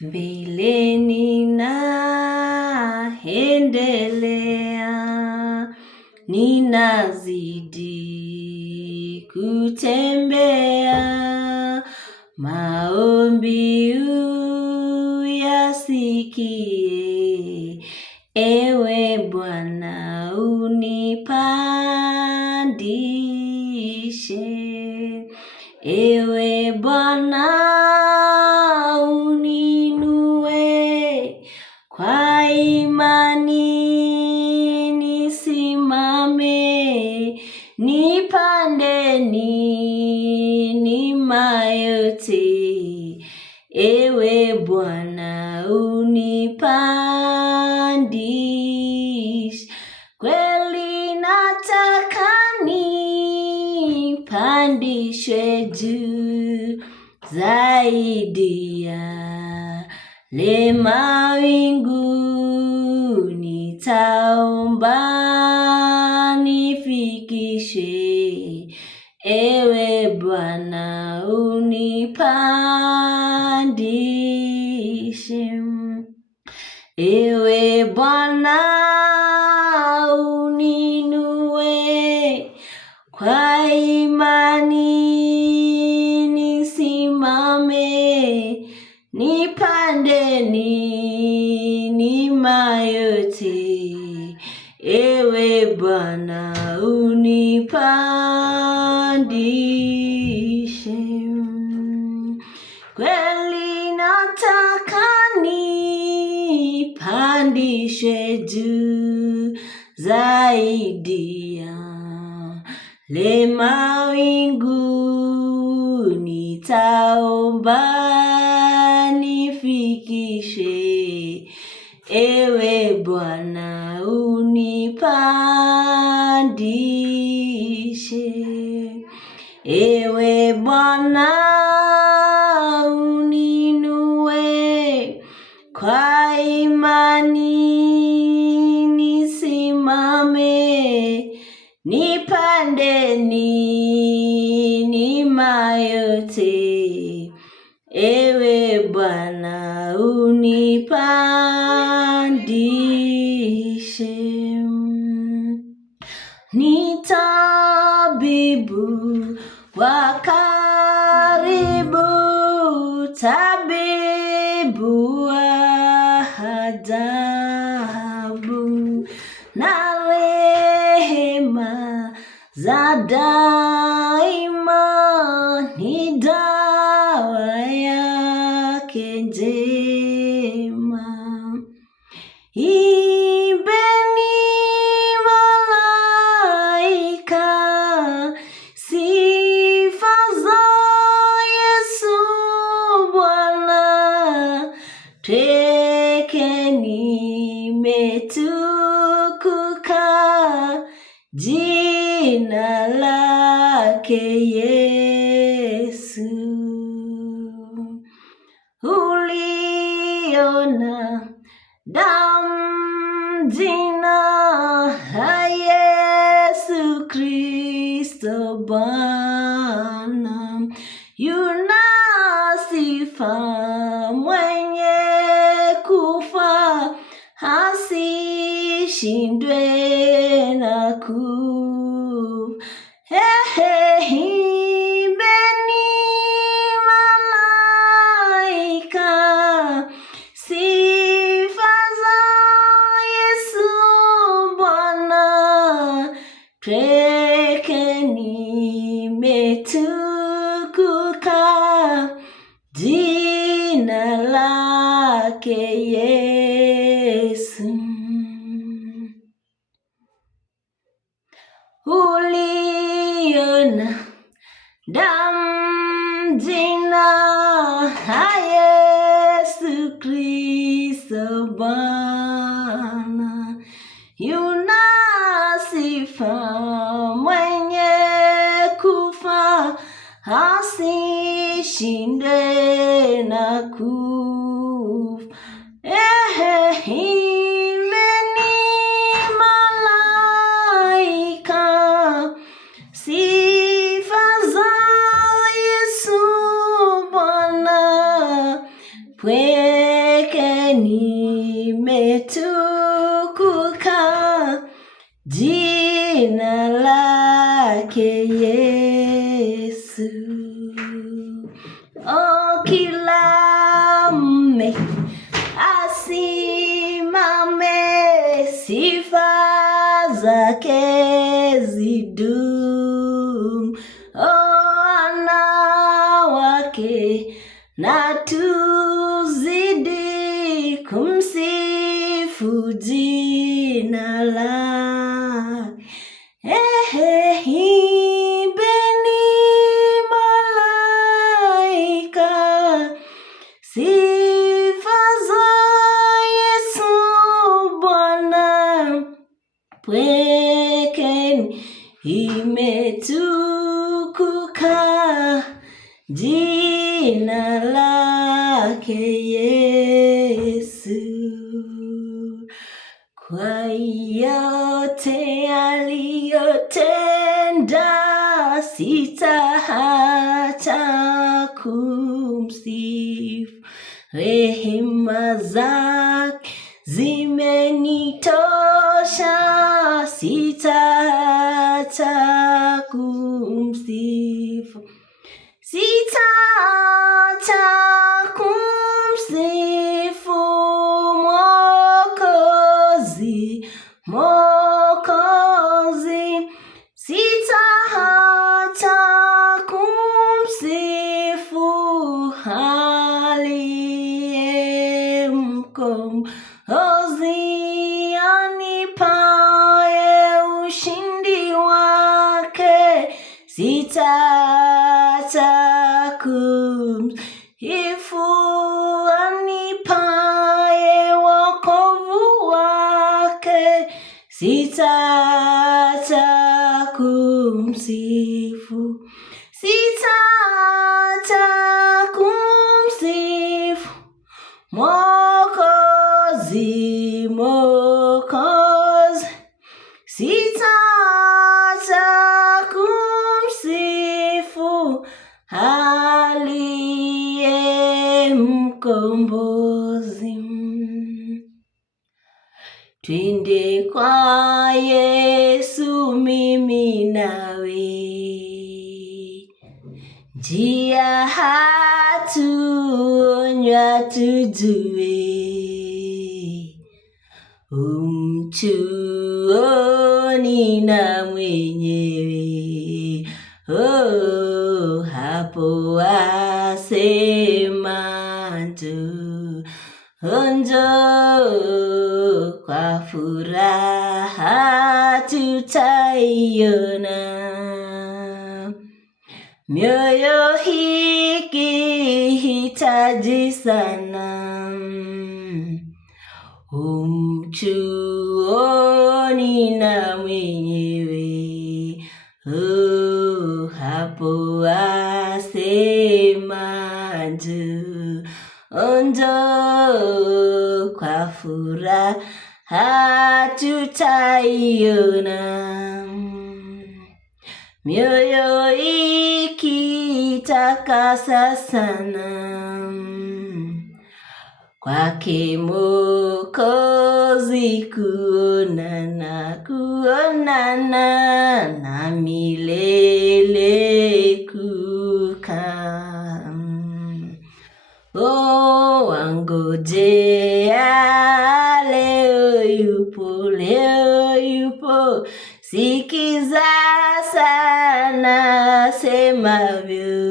mbeleni naendelea, ninazidi kutembea, maombi uyasikie, ewe Bwana unipandishe, ewe Bwana uninue, kwa imani nisimame, nipande milima yote, ewe Bwana unipandishe, kweli nataka nipandishwe juu zaidi ya le mawingu, nitaomba nifikishe, ewe Bwana unipandishe, ewe Bwana uninue, kwa imani nisimame, nipande milima yote, ewe Bwana unipandishe, kweli nataka nipandishwe juu zaidi ya le mawingu, nitaomba nifikishe, ewe Bwana unipandishe, ewe Bwana uninue, kwa imani nisimame, nipande milima yote, ewe Bwana unipandishe, ni tabibu wa karibu, tabibu wa ajabu, na rehema za daima, ni dawa yake njema. Imbeni malaika sifa za Yesu Bwana, tekeni metukuka jina lake Yesu. Uliona damu jina la Yesu Kristo Bwana, yuna sifa mwenye kufa, asishindwe na kufa. Imbeni malaika sifa za Yesu Bwana, tekeni metukuka jina lake Yesu. Uliona damu jina la Yesu Kristo Bwana, yuna sifa mwenye kufa, asishinde na kufa. Imbeni malaika sifa za Yesu Bwana, pweke nimetukuka, jina lake Yesu. O kila mme asimame, sifa zake zidumu. O wanawake na tuzidi kumsifu jina lake. Imbeni malaika, sifa za Yesu Bwana. Pweke imetukuka, jina lake Yesu. Kwa yote aliyotenda, sitaacha kumsifu. Rehema zake zimenitosha, sitaacha kumsifu. Sitaacha kumsifu Mwokozi, sitaacha kumsifu aliye mkombozi, anipaye ushindi wake. Sitaacha kumsifu, anipaye wokovu wake. Sitaacha kumsifu, sitaacha kumsifu Mwokozi, Mwokozi. Sitaacha kumsifu aliye mkombozi. Twende kwa Yesu mimi nawe, njia hatuonywa tujue, umchuoni na mwenyewe. Hapo asema njoo, njoo, kwa furaha tutaiona. Mioyo ikihitaji sana, umchuoni na mwenyewe. Hapo asema njoo, njoo, kwa furaha tutaiona. Mioyo ikitakasa sana, kwake Mwokozi kuonana na milele kukaa. Wangojea leo yupo, sikiza sana semavyo.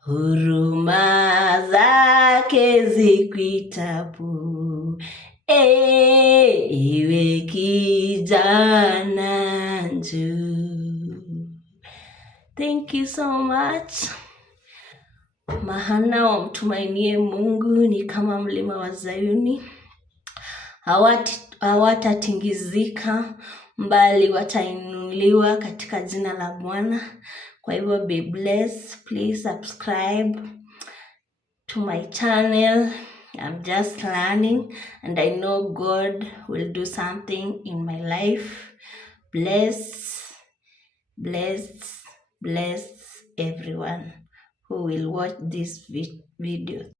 Huruma zake zikuitapo, iwe kijana njoo. Thank you so much. Maana wamtumainie Mungu ni kama mlima wa Zayuni, hawatatingizika mbali watainuliwa katika jina la Bwana. Kwa hivyo be blessed. Please subscribe to my channel. I'm just learning and I know God will do something in my life. Bless everyone who will watch this video.